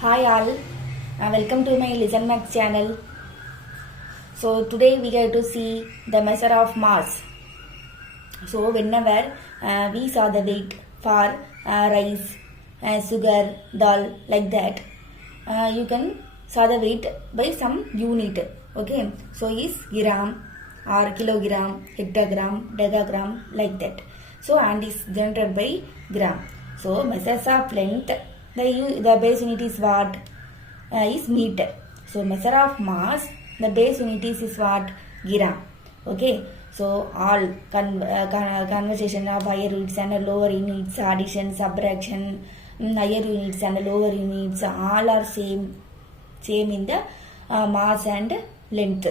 Hi all, welcome to my Listen Max channel. So today we get to see the measure of mass. So whenever we saw the weight for rice, sugar, dal like that, you can saw the weight by some unit. Okay, so is gram or kilogram, hectogram, decagram like that. So and is generated by gram. So measures of length, the base unit is what? Is meter. So measure of mass, the base unit is what? Gram. Okay. So all conversation of higher units and lower units, addition, subtraction, higher units and lower units, all are same in the mass and length.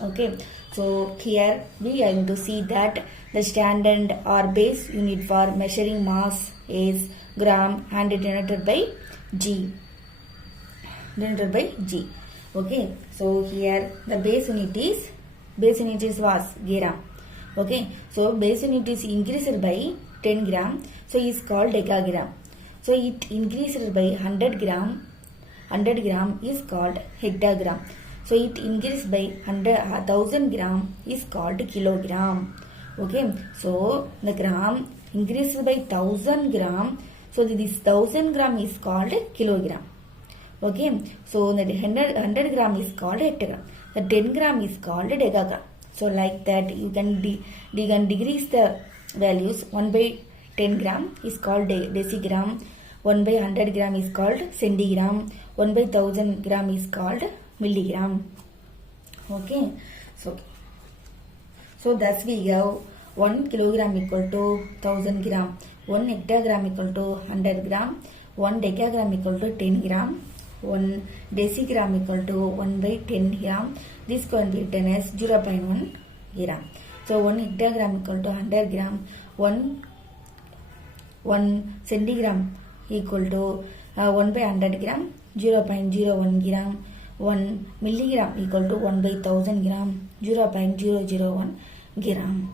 Okay. So here we are going to see that the standard or base unit for measuring mass is gram and denoted by G. Denoted by G. Okay. So here the base unit is was gram. Okay. So base unit is increased by 10 gram. So is called decagram. So it increased by 100 gram. 100 gram is called hectogram. So it increased by 1000 gram is called kilogram. Okay. So the gram increased by 1000 gram. So this 1000 gram is called kilogram. Okay. So the 100 gram is called hectogram. The 10 gram is called decagram. So like that you can decrease the values. 1 by 10 gram is called decigram. 1 by 100 gram is called centigram. 1 by 1000 gram is called milligram. Okay. So thus we have 1 kilogram equal to 1000 gram. 1 hectogram equal to 100 gram. 1 decagram equal to 10 gram. 1 decigram equal to 1 by 10 gram. This can be written as 0.1 gram. So 1 hectogram equal to 100 gram. 1 centigram equal to 1 by 100 gram. 0.01 gram. 1 milligram equal to 1 by 1000 gram. 0.001 gram.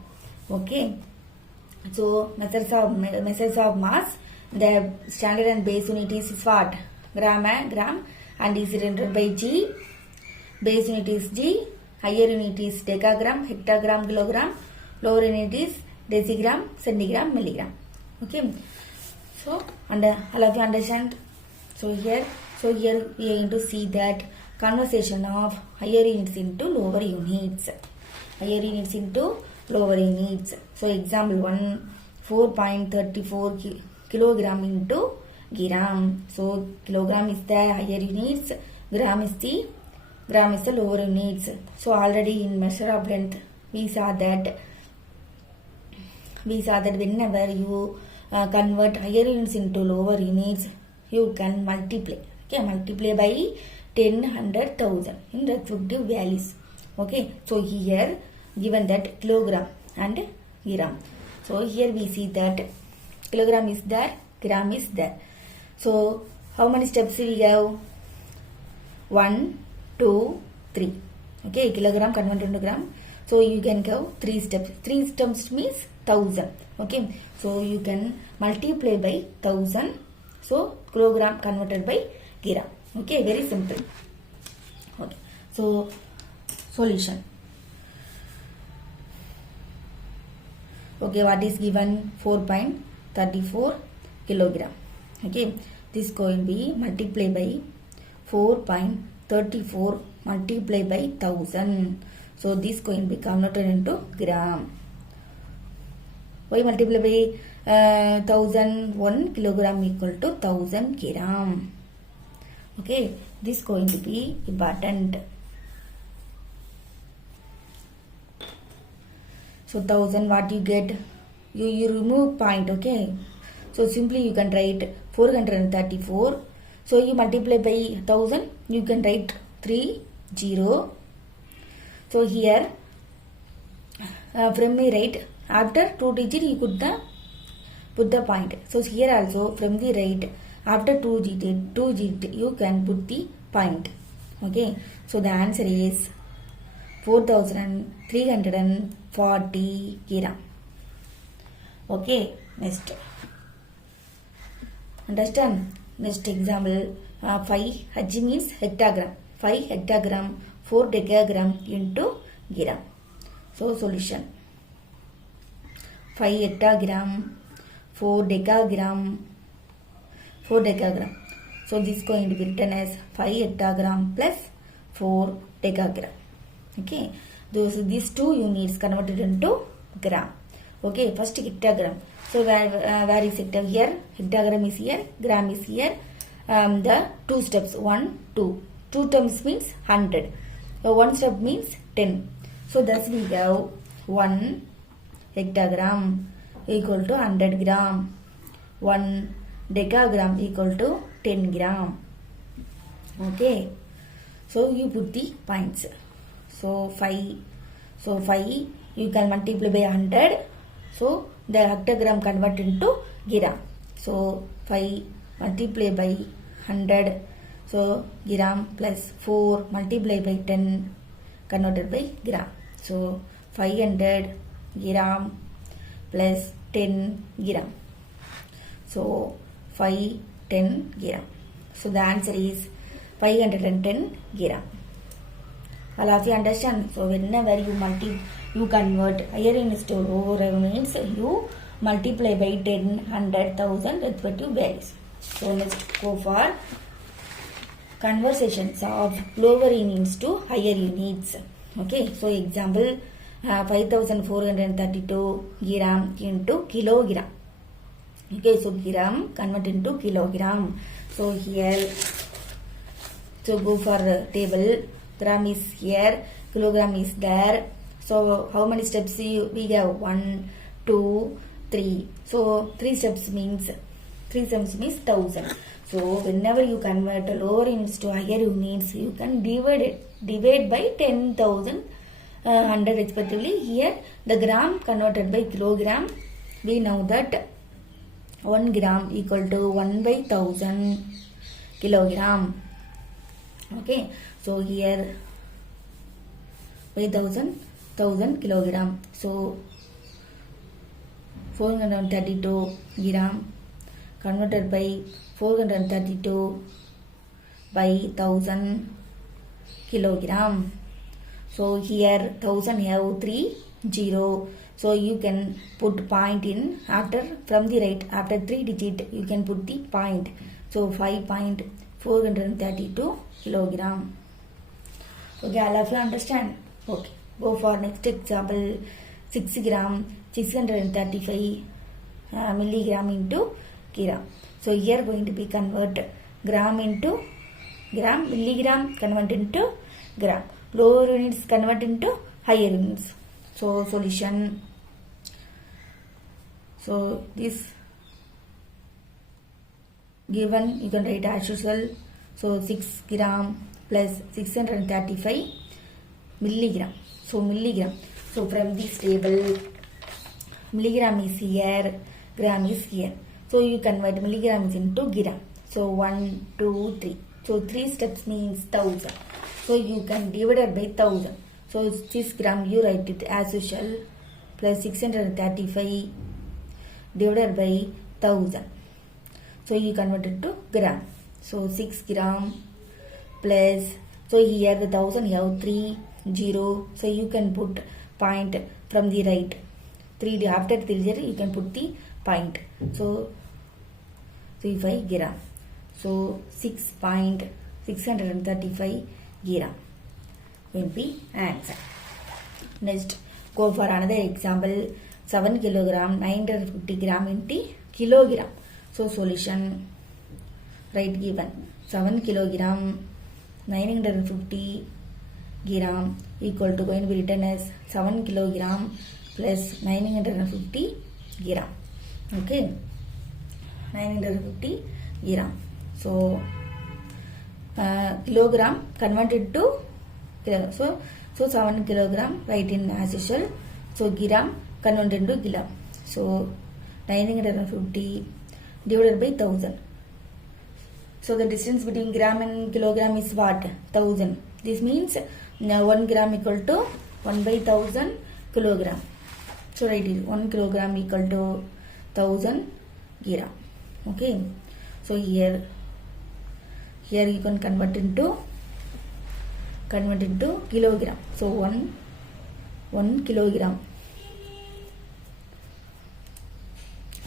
Okay. So measures of mass. The standard and base unit is what? Gram and is denoted by G. Base unit is G. Higher unit is decagram, hectogram, kilogram. Lower unit is decigram, centigram, milligram. Okay. So all of you understand. So here we are going to see that conversation of higher units into lower units. Higher units into lower units. So example 1, 4.34 kilogram into gram. So kilogram is the higher units, gram is the lower units. So already in measure of length we saw that whenever you convert higher units into lower units, you can multiply. Okay, multiply by 10, 100, 1000 in respective values. Okay, so here given that kilogram and gram. So here we see that kilogram is there, gram is there. So how many steps we have? 1, 2, 3. Okay, kilogram converted into gram. So you can go 3 steps. 3 steps means 1000. Okay, so you can multiply by 1000. So kilogram converted by gram. Okay, very simple. Okay, so solution. Okay, what is given? 4.34 kilogram. Okay, this going to be multiplied by 4.34 multiplied by 1000. So this going to be converted into gram. Why multiply by 1000? 1 kilogram equal to 1000 gram. Okay, this going to be important. So 1000, what you get? You remove point. Okay, so simply you can write 434. So you multiply by 1000, you can write 30. So here from the right, after 2 digit you put the point. So here also from the right, after 2 digit you can put the point. Okay, so the answer is 4340 gram. Okay, next. Understand? Next example, 5 Hg means hectagram. 5 hectagram 4 decagram into gram. So solution, 5 hectagram 4 decagram. So this is going to be written as 5 hectagram plus 4 decagram. Okay, these two units converted into gram. Okay, first hectagram. So where is hectagram? Here hectagram is here, gram is here. The two steps, 1 2. 2 terms means 100. One step means 10. So thus we have 1 hectagram equal to 100 gram. 1 decagram equal to 10 gram. Okay, so you put the points. So 5 you can multiply by 100. So the hectagram convert into gram. So 5 multiply by 100. So gram plus 4 multiply by 10 converted by gram. So 500 gram plus 10 gram. So 510 gram. So the answer is 510 gram. All of you understand? So whenever you convert higher units to lower units, you multiply by 10, 100, 1000 respective values. So let's go for conversions of lower units to higher units. Okay, so example, 5432 gram into kilogram. Okay, so gram convert into kilogram. So here, so go for table. Gram is here, kilogram is there. So how many steps we have? 1, 2, 3. So 3 steps means 1000. So whenever you convert lower units to higher units, you can divide by 10,000, 100 respectively. Here the gram converted by kilogram. We know that 1 gram equal to 1 by 1000 kilogram. Okay, so here by 1000 kilogram. So 432 gram converted by 432 by 1000 kilogram. So here 1000 have 3 0. So you can put point in from the right after 3 digit you can put the point. So 5.432 kilogram. Okay, all of you understand? Okay, go for next example. 6 gram 635 milligram into gram. So here going to be convert gram into gram, milligram convert into gram, lower units convert into higher units. So solution, so this given you can write as usual. So 6 gram plus 635 milligram. So milligram. So from this table, milligram is here, gram is here. So you convert milligrams into gram. So 1, 2, 3. So 3 steps means 1000. So you can divide it by 1000. So 6 gram you write it as usual plus 635 divided by 1000. So you convert it to gram. So 6 gram plus, so here the 1000 have 3 0. So you can put point from the right. 3 after 3 0 you can put the point. So 35 gram. So 6.635 gram will be answer. Next, go for another example. 7 kilogram 950 gram into kilogram. So solution, right given 7 kilogram 950 gram equal to going to be written as 7 kilogram plus 950 gram. Okay, 950 gram. So kilogram converted to kilogram. So 7 kilogram write in as usual. So gram converted to gram. So 950 divided by 1000. So the distance between gram and kilogram is what? 1000. This means 1 gram equal to 1 by 1000 kilogram. So write it 1 kilogram equal to 1000 gram. Okay. So here here you can convert into kilogram. So 1 kilogram.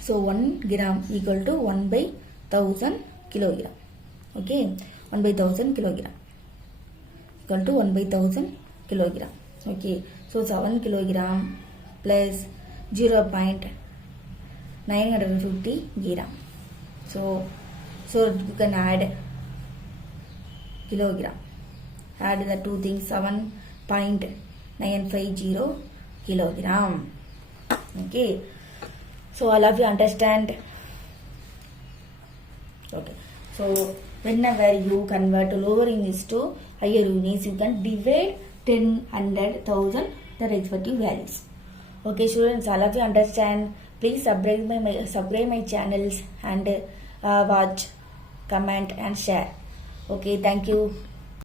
So 1 gram equal to 1 by 1000 kilogram. Okay, 1 by 1000 kilogram equal to 1 by 1000 kilogram. Okay, so 7 kilogram plus 0.950 gram. So you can add kilogram. Add the two things, 7.950 kilogram. Okay, so all of you understand? Okay, so whenever you convert lower units to higher units, you can divide 10, 100, 1000 the respective values. Okay students, all of you understand? Please subscribe my channels and watch, comment and share. Okay, thank you.